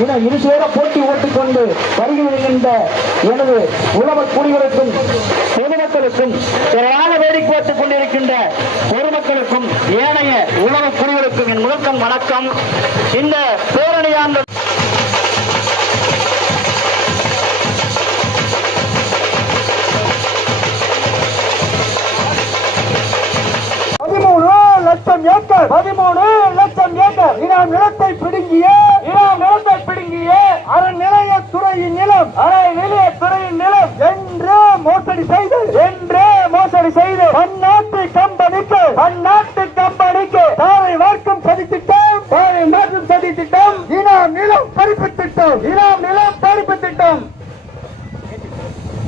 என இருசேர போட்டி ஓட்டிக் கொண்டு வருகின்ற எனது உழவர் குடிகளுக்கும் பொதுமக்களுக்கும் திரளான வேடிக்கை பார்த்துக் கொண்டிருக்கின்ற பொதுமக்களுக்கும் ஏனைய உழவர் குடிகளுக்கும் என் முழக்கம் வணக்கம். இந்த பதிமூணு லட்சம் ஏக்கர். இனாம் நிலத்தை பிடுங்கிய இனாம் நிலத்தை பிடுங்கிய அறநிலைய துறையின் நிலம் அறநிலைய துறையின் நிலம் என்று மோசடி செய்து என்று மோசடி செய்து பன்னாட்டு கம்பெனிக்கு பன்னாட்டு கம்பெனிக்கு தாரை வார்க்கும் சதி திட்டம் தாரை மாற்றும் சதி திட்டம் இனாம் நிலம் பறிப்பு திட்டம் இனாம் நிலம் பறிப்பு திட்டம்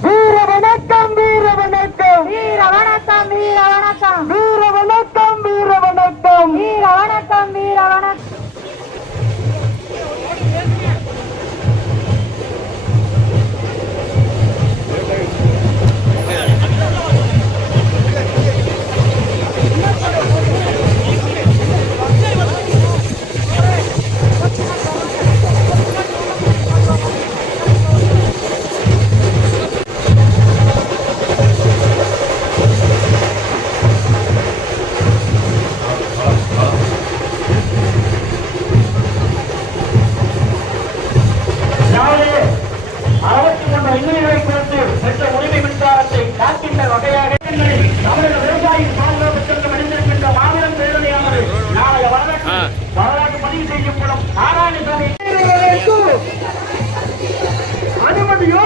வீர வணக்கம் வீர வணக்கம் வீர செய்யப்படும் நாராயணசாமி. அனுமதியோ